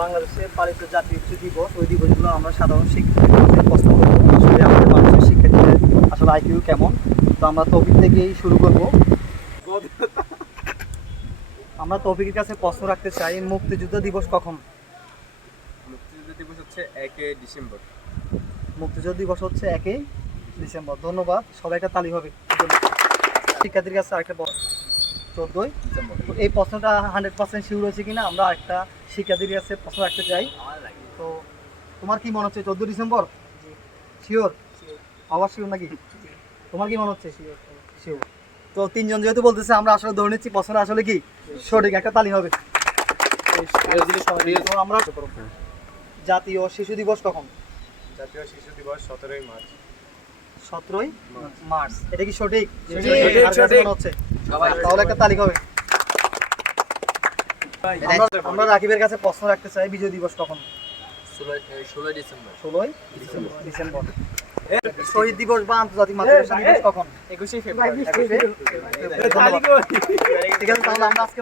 বাংলাদেশে পালিত জাতীয় কিছু দিবস, ওই দিবসগুলো আমরা সাধারণ শিক্ষার্থীদের প্রশ্ন করবো। আসলে আমাদের মানুষের শিক্ষার্থীদের আসলে আইকিউ কেমন, তো আমরা টপিক থেকেই শুরু করব। আমরা টপিকের কাছে প্রশ্ন রাখতে চাই, মুক্তিযুদ্ধ দিবস কখন? মুক্তিযুদ্ধ দিবস হচ্ছে 1 ডিসেম্বর। মুক্তিযুদ্ধ দিবস হচ্ছে 1 ডিসেম্বর। ধন্যবাদ, সবাই একটা তালি হবে। শিক্ষার্থীর কাছে আরেকটা 14 ডিসেম্বর। তো এই প্রশ্নটা 100% শিওর হয়েছে কিনা আমরা একটা শিক্ষার্থীর কাছে প্রশ্ন রাখতে চাই। তো তোমার কি মনে হচ্ছে 14 ডিসেম্বর? শিওর? আবার শিওর নাকি? তোমার কি মনে হচ্ছে? শিওর। তো তিনজন যেহেতু বলতেছে, আমরা আসলে ধরে নিচ্ছি প্রশ্নটা আসলে কি সঠিক। একটা তালি হবে। তো আমরা জাতীয় শিশু দিবস কখন? জাতীয় শিশু দিবস 17 মার্চ। 17 মার্চ। এটা কি সঠিক? সঠিক, আর কাছে সঠিক। মনে হচ্ছে? তাহলে একটা তালি হবে। আমরা রাকিবের কাছে প্রশ্ন রাখতে চাই, বিজয় দিবস কখন? 16 ডিসেম্বর। 16 ডিসেম্বর। শহীদ দিবস বা আন্তর্জাতিক মাতৃভাষা দিবস কখন? 21 ফেব্রুয়ারি। ঠিক আছে, তাহলে আমরা আজকে